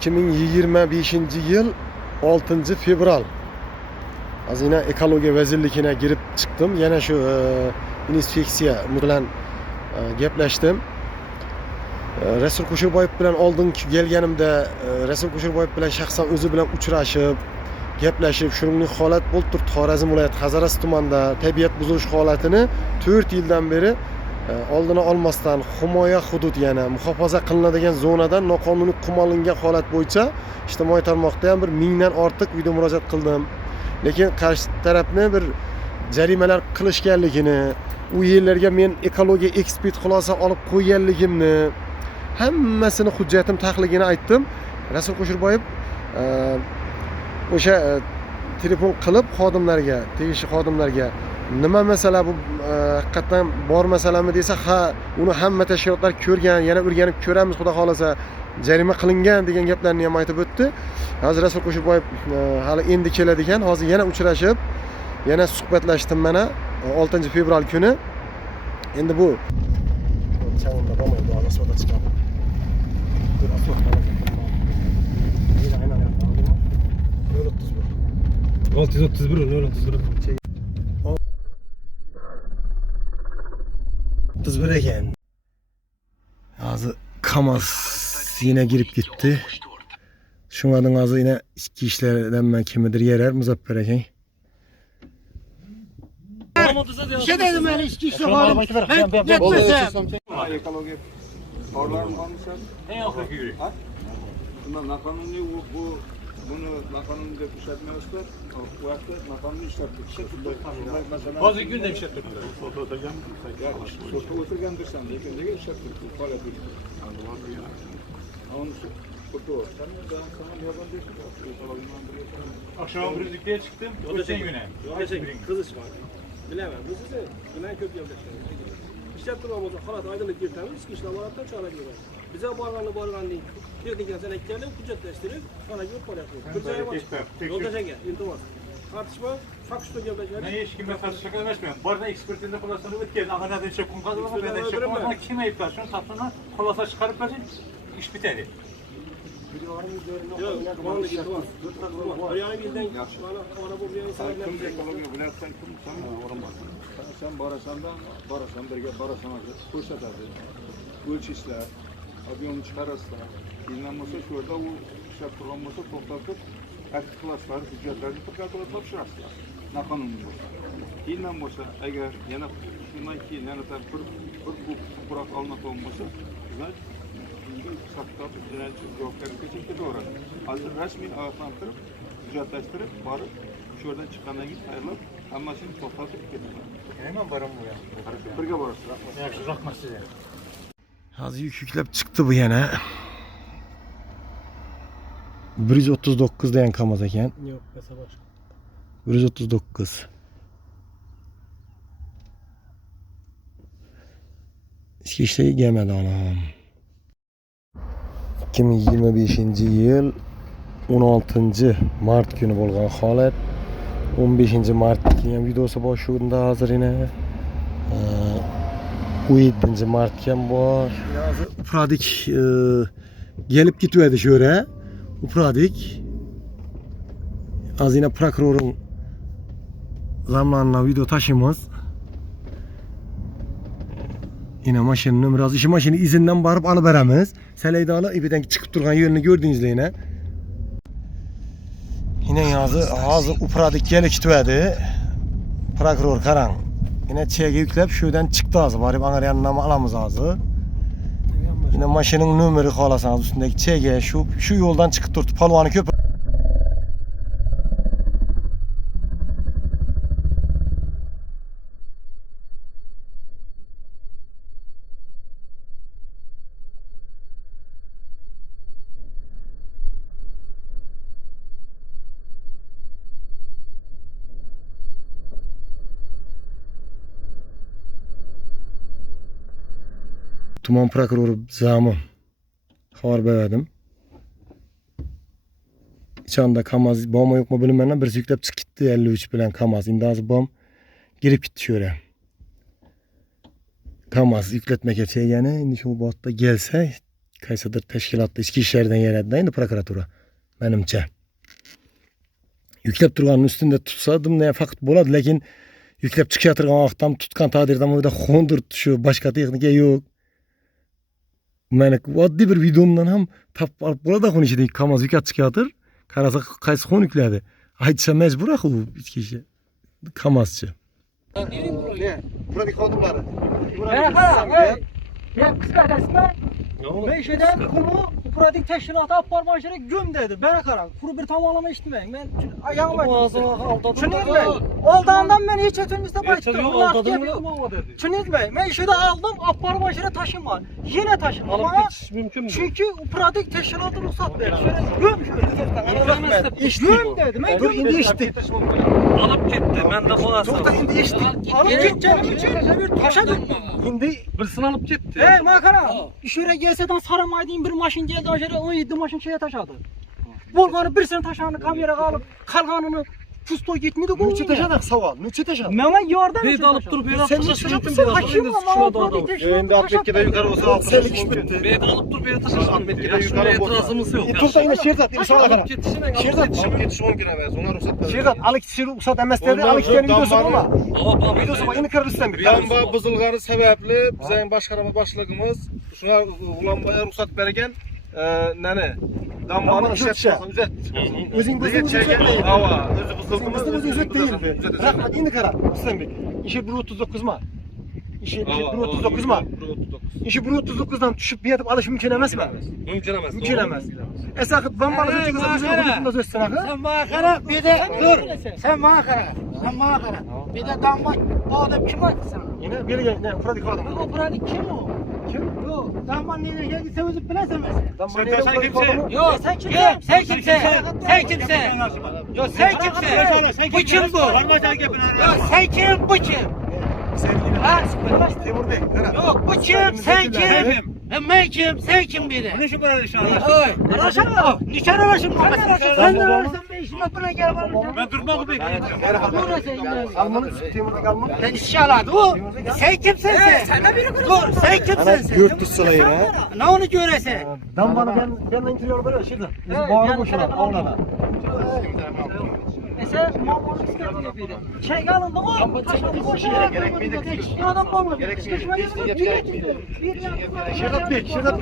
2025-yil 6 fevral. Az yine ekologiya vazirligine girip çıktım. Yana şu inspeksiya bilan gaplashdim. Rasul Kusherboyev bilan oldin kelganimda Rasul Kusherboyev bilan shaxsan o'zi bilan uchrashib, gaplashib, shuningdek holat bo'lib turibdi. Xorazm viloyati Hazaras tumanida tabiat buzilish holatini 4 yildan beri oldini olmasdan himoya hudud, yana muhofaza qilinadigan zonadan noqonuniy qum olingan holat bo'yicha ijtimoiy tarmoqda ham 1000 dan ortiq video murojaat qildim. Lekin qarshi tarafni bir jarimalar qilishganligini, u yerlarga men ekologiya ekspert xulosa olib qo'yganligimni, hammasini hujjatim taxligini aytdim. Rasul Kusherboyev o'sha telefon qilib xodimlarga, tegishli xodimlarga nima masala bu, haqiqatan bor masalami desa, ha, uni hamma tashkilotlar ko'rgan, yana o'rganib ko'ramiz, xudo xolasa jarima qilingan degan gaplarni ham aytib o'tdi. Hozir Rasul Kusherboyev hali endi keladigan, hozir yana uchrashib, yana suhbatlashdim mana 6 fevral kuni. Endi bu changimda bo'lmaydi, hozir suvda chiqadi. Bir asfalt qilamiz. Aynan 631 31 ekan. Hozir Kamaz yine girip gitti. Şunlardan hozir yine ichki ishlardan men kimdir yerar Muzaffer ekan. Şey dedim ben içki işte var. Ben yetmesem. Ekoloji torlarını almışlar. En yakın yürü. Bunlar nakanuni bunu nakanuni deb işletmemişler. Bu vakti nakanuni işlettik. Bazı gün de bir şey tuttular. Sotu oturgandirsan, ekendeki işlettik. Fakat bir. Onun sotu. Sen sana yaban diyorsun. Akşam bir dükkaya çıktım. Geçen güne. Geçen gün. Kızış var. Bilemem. Bu size bilen köp yerleştirir. İşlettirmemiz halat aydınlık bir tane eski işlem olaraktan çağına girer. Bize barılan değil. Teknik sen eklerle hüccetleştirip sana gibi para yapıyor. Kırcaya bak. Yolda çeker. İntimas. Tartışma. Fakşta yerleştirir. Ne iş kime tartışacak anlaşmıyorum. Bu arada ekspertinde kolasını ötken. Aha nereden çek kum kazanma. Nereden çek kum kazanma. Kime iptal? Şunu tatlına kolasa çıkarıp verin. İş biteri. Yok. Kumandı gitti var. Yani bizden bana bu bir insan Kim ekoloji bilen kim sana oramazsın. Sen barasan birge barasan ko'rsatadi. O'lchishlar, ob'yomni chiqarasizlar. Qiynalmasa shu yerda u ishlab turgan bo'lsa to'xtatib, aktiv qilishlar, hujjatlarni prokuratura topshirasizlar. Noqonuniy bo'lsa. Qiynalmasa, agar yana shundan keyin yana bir ko'proq olinadigan bo'lsa, sizlar saktab javobgarlikka ketaveradi. Hozir rasmiy ogohlantirib, hujjatlashtirib, borib shu yerdan chiqqandan keyin tayyorlab, hammasini to'xtatib ketaman. Hemen barım bu ya. Birga borasizlar. Yaxshi, rahmat sizga. Hozir yüklep çıktı bu yana. 139 degan Kamaz ekan. Yok, kasa başka. 139. Ichki ishlarga kelmadi onam. 2025-yil 16 mart kuni bo'lgan holat. 15 mart keyin videosi bor shunda hozir yana 17 mart ham bor. Hozir upradik gelip gitmedi şöyle. Upradik. Az yine prokurorun zamlarına video taşımız. Yine maşının biraz işi maşını izinden barıp alıveremiz. Seleydalı ibiden çıkıp durgan yönünü gördüğünüzde yine. Yine hazır upradik gelip gitmedi. Prokuror karan. Yine çeğe yüklep şuradan çıktı ağzı. Bari bana yanına alamız ağzı. Yine maşının numara kolasanız üstündeki çeğe şu yoldan çıkıp durdu. Palvanı köprü. Tuman prokuroru zamı xabar berdim. İçanda Kamaz bomba yok mu bilinmeden birisi yüklep çık gitti 53 bilen Kamaz. Şimdi azı bom girip gitti şöyle. Kamaz yükletmek için yani şimdi şu botta gelse Qaysidir tashkilotda ichki ishlardan yeradi endi prokuratura. Menimcha. Yüklep turganın üstünde tutsadım ne faqat bo'ladi, lekin yüklep chiqayotgan vaqtdan tutgan taqdirda bunda xondir shu boshqa texnika yo'q. Meni oddiy bir videomdan ham topib olib bo'ladi, xon ichida KAMAZ yuk chiqayotir. Qarasa qaysi xon yukladi. Aytsa majbur axı u ichki ishi. KAMAZchi. Buradagi xodimlari. Ben kısa resmen. Ben şeyden kumu pratik teşkilatı aparmaşına göm dedi. Ben karan. Kuru bir tamamlama içtim ben. Ayağıma. Çünkü ben aldığımdan ben hiç ötümüzde başladım. Çünkü ben şurada aldım aparmaşına taşıma. Yine taşıma. Ama çünkü pratik teşkilatı ruhsat ver. Şöyle göm şöyle. İçtim dedi. Ben dur indi içtim. Alıp gitti. Ben de kolasam. Çok da indi içtim. Alıp gideceğim için taşadım. Indi. Birisini alıp gitti. Hey makara. Şöyle gelseden saramaydığım bir maşın geldi. Aşağıda 17 maşın şeye taşadı. Volkan'ı bir sene taşağını kamera alıp kalkanını pusto gitmedi. Nüçe taşadak saval. Nüçe taşadak. Mama yardım Bir de alıp dur, bir de Sen taşırsın. taşırsın. Biraz Taşıyım şimdi ama şurada o adam. pratik Yayında Ahmet'e yukarı olsa Selik iş bitti. Bir de alıp dur, bir de taşırsın. Ahmet'e Şuraya yukarı itirazımız yok. Turta yine şirdat. İnşallah kadar. Alıp gitişine Şirdat. Geçiş 10 giremez. Ona ruhsat verir. Şirdat. Alık ruhsat emesleri alık işlerin videosu ama. Ama Videosu var. Yine kırılırsan bir. Damba buzulğanı səbəbli bizning boshqarma boshlig'imiz shuna ulanmaya ruxsat bergan nani dambani ishlatishni uzatdi. Özün Bizga chekkan havo o'zi buzildi. Bizde özü değil. Rahmat yine karar. Sen bir. İşi 1.39 ma. İşi 1.39 ma. İşi 1.39'dan düşüp bir yatıp alış mümkün emez mi? mümkün emas. Mümkün emez. Esakıt bambalı çıkıyorsa bizim hudutunda söz sen akı. Sen bana kara bir de dur. Sen bana kara. Sen bana kara. Bir de damat o adam kim attı sana? Yine bir ne pratik adam. O pratik kim o? Kim? Yok. Damat nereye geldiyse özü bilemezsin mesela. Sen pratik adamı. Yok sen kimsin? Sen kimsin? Sen kimsin? Yok sen kimsin? Bu kim bu? Yok sen kim bu kim? Ha? Timur Bey. Yok bu kim? Sen kim? Ben kim? Sen kim biri? Ne şu böyle nişan? Araşın mı? Nişan araşın mı? Sen de araşın be işime buna gel bana. Ben durmak mı bekleyeceğim? Almanın Timur'da kalma. Ben işçialadı o. Sen kimsin sen? Sen de biri dur. Sen kimsin sen? Gök tutsalar yine. Ne onu göresen? Dambanı ben intiriyorum böyle şimdi. Biz bağırı boşuna avlana. Mesela mamonu istediğini biri. Çek alın da o. Taşladı boşuna. Gerekmeydi. Adam mamonu. Şirdat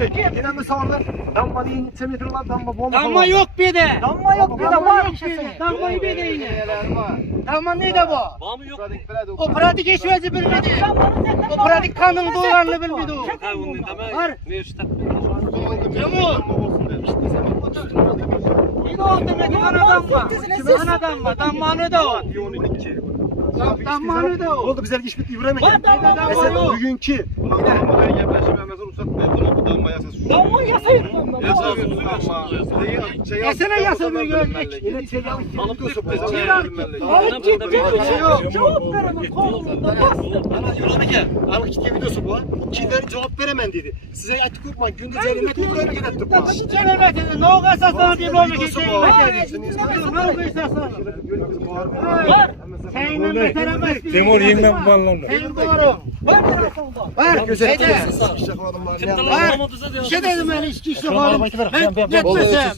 Bey. Yine mi sağırlar? Dambanı initsemetirler. Damba bomba. Damma yok bir de. Damma yok bir de var işesi. Dammayı bir de yine. Damma ne de bu? Var mı yok? O pratik eşvezi bilmedi. O pratik kanun dolarını bilmedi o. Ha bunu deme. Var. Ne işte? Cemil. Bir de o demek ki adam var. Adam var. Dammanı da o. Dammanı da o. Oldu bize iş bitti. Yürüyemek. Var damma Mesela yok. bugünkü. Damma yasayın. Yasana yasa bir görmek. Yine çeyrek Alıp gitti. Alıp gitti. Cevap veremem. Kolunda bastı. Alık gittiği videosu bu. Çiğden cevap veremem dedi. Size açık kurma. Gündüz cehennetini buraya gidettik bu. Cehennetini ne o kasasına diye böyle Videosu geçeyim. bu. Ne o kasasına? Var. Seninle beteremez. Timur yeniden ballandı. Senin doğru. Var mı aslında? Var. Gözeteceğiz. Kimden lan? Bir şey dedim ben içki işte var. Ben gitmesem.